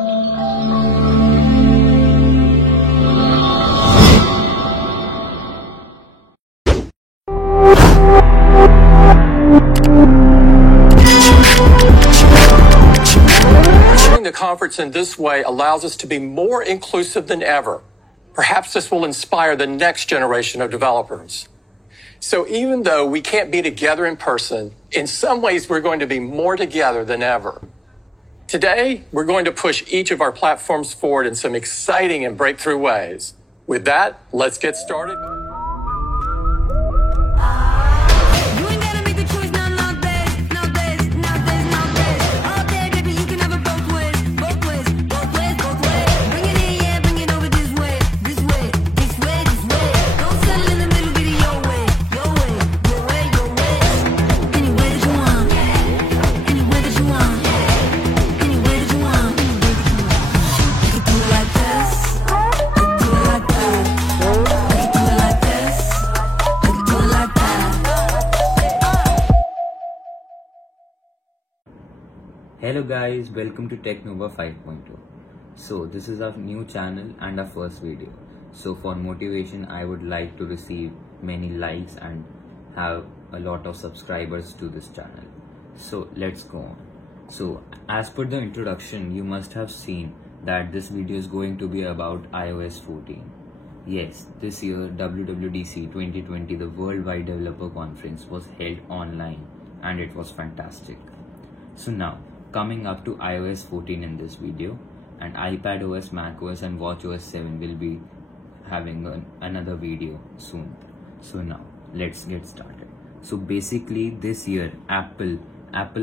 Holding the conference in this way allows us to be more inclusive than ever. Perhaps this will inspire the next generation of developers. So even though we can't be together in person, in some ways we're going to be more together than ever. Today, we're going to push each of our platforms forward in some exciting and breakthrough ways. With that, let's get started. Hello guys, welcome to Technova 5.0. So this is our new channel and our first video. So for motivation, I would like to receive many likes and have a lot of subscribers to this channel. So let's go on. So as per the introduction, you must have seen that this video is going to be about iOS 14. Yes, this year WWDC 2020, the Worldwide Developer Conference, was held online and it was fantastic. So now, coming up to iOS 14 in this video, and iPadOS, macOS and watchOS 7 will be having another video soon. So now let's get started. So basically this year Apple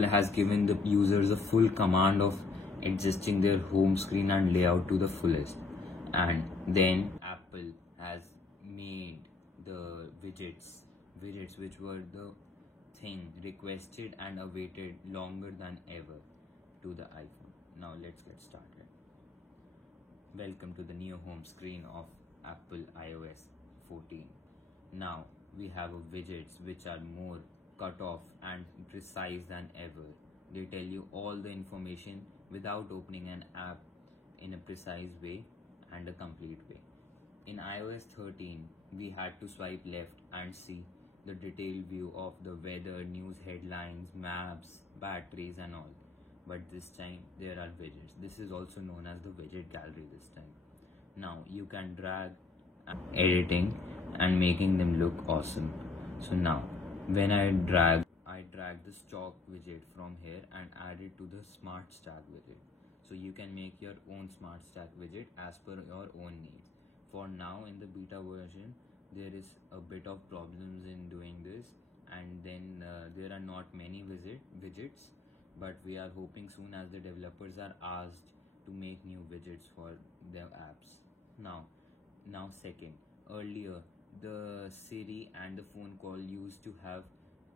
has given the users a full command of adjusting their home screen and layout to the fullest, and then Apple has made the widgets which were the thing requested and awaited longer than ever to the iPhone. Now let's get started. Welcome to the new home screen of Apple iOS 14. Now we have widgets which are more cut off and precise than ever. They tell you all the information without opening an app in a precise way and a complete way. In iOS 13, we had to swipe left and see the detailed view of the weather, news headlines, maps, batteries and all. But this time there are widgets. This is also known as the widget gallery this time. Now you can drag editing and making them look awesome. So now when I drag the stock widget from here and add it to the Smart Stack widget. So you can make your own Smart Stack widget as per your own needs. For now in the beta version, there is a bit of problems in doing this, and then there are not many widgets, but we are hoping soon as the developers are asked to make new widgets for their apps. Now second, earlier the Siri and the phone call used to have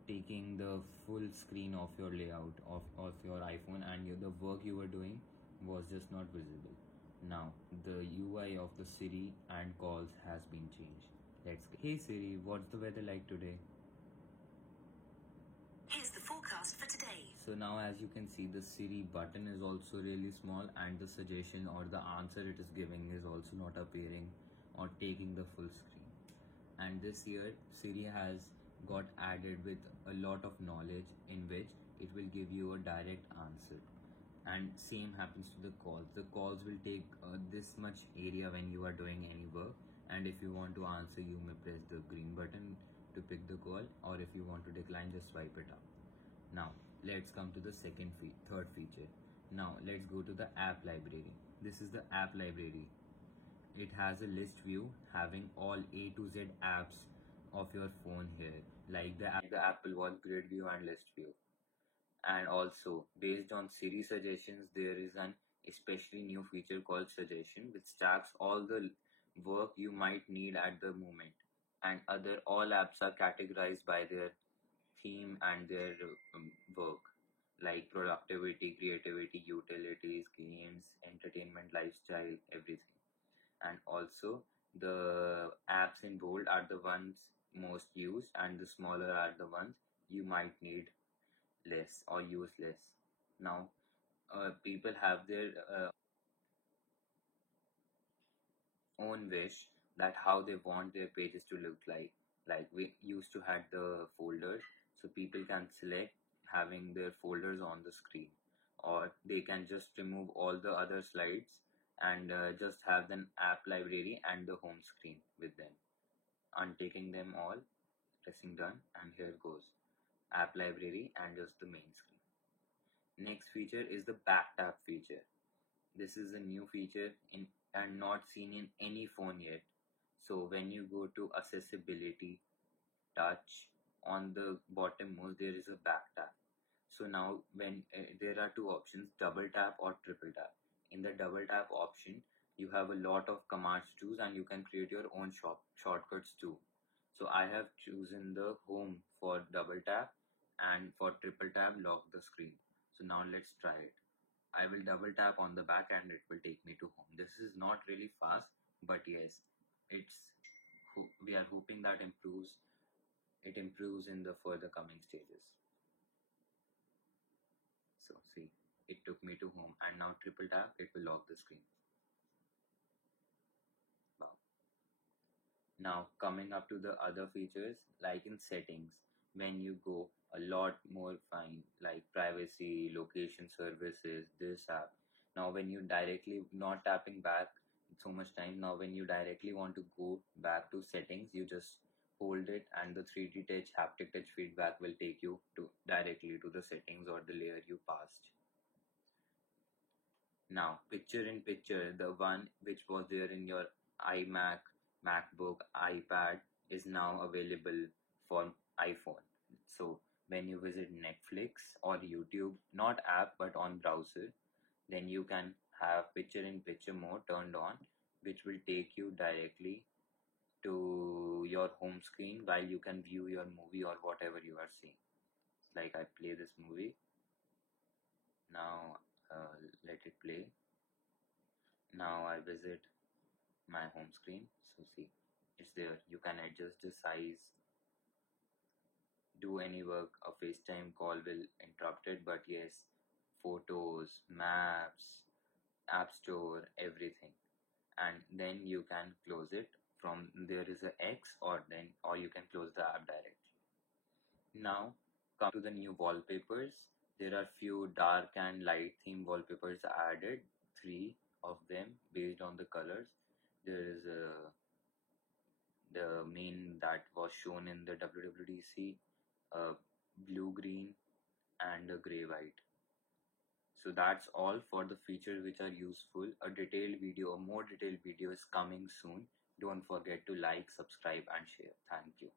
taking the full screen of your layout of your iPhone, and the work you were doing was just not visible. Now the UI of the Siri and calls has been changed. Let's go. Hey Siri, what's the weather like today? Here's the forecast for today. So now as you can see, the Siri button is also really small, and the suggestion or the answer it is giving is also not appearing or taking the full screen. And this year Siri has got added with a lot of knowledge, in which it will give you a direct answer. And same happens to the calls. The calls will take this much area when you are doing any work, and if you want to answer, you may press the green button to pick the call, or if you want to decline, just swipe it up. Now let's come to the third feature. Now let's go to the app library. This is the app library. It has a list view having all A to Z apps of your phone here, like the Apple Watch grid view and list view. And also based on Siri suggestions, there is an especially new feature called suggestion, which stacks all the work you might need at the moment, and all apps are categorized by their theme and their work, like productivity, creativity, utilities, games, entertainment, lifestyle, everything. And also the apps in bold are the ones most used, and the smaller are the ones you might need less or use less. Now people have their own wish that how they want their pages to look like. Like we used to have the folders, so people can select having their folders on the screen, or they can just remove all the other slides and just have the app library and the home screen with them. Untaking them all, pressing done, and here goes app library and just the main screen. Next feature is the back tap feature. This is a new feature and not seen in any phone yet. So when you go to accessibility, touch, on the bottom most there is a back tap. So now when there are two options, double tap or triple tap. In the double tap option, you have a lot of commands to choose and you can create your own shortcuts too. So I have chosen the home for double tap, and for triple tap lock the screen. So now let's try it. I will double tap on the back and it will take me to home. This is not really fast, but yes, it's we are hoping that it improves in the further coming stages. So see, it took me to home, and now triple tap, it will lock the screen. Wow. Now coming up to the other features, like in settings, when you go a lot more fine, like privacy, location services, this app. Now when you directly not tapping back so much time, now when you directly want to go back to settings, you just hold it and the 3D touch haptic touch feedback will take you to directly to the settings or the layer you passed. Now, picture in picture, the one which was there in your iMac, MacBook, iPad is now available for iPhone. So, when you visit Netflix or YouTube, not app but on browser, then you can have picture in picture mode turned on, which will take you directly to your home screen while you can view your movie or whatever you are seeing. Like I play this movie. Now, let it play. Now I visit my home screen. So see, it's there. You can adjust the size, do any work. A FaceTime call will interrupt it, but yes, photos, maps, app store, everything. And then you can close it from there is a X, or you can close the app directly. Now come to the new wallpapers. There are few dark and light theme wallpapers added, three of them based on the colors. There is the main that was shown in the WWDC, blue green and a gray white. So that's all for the features which are useful. A more detailed video is coming soon. Don't forget to like, subscribe and share. Thank you.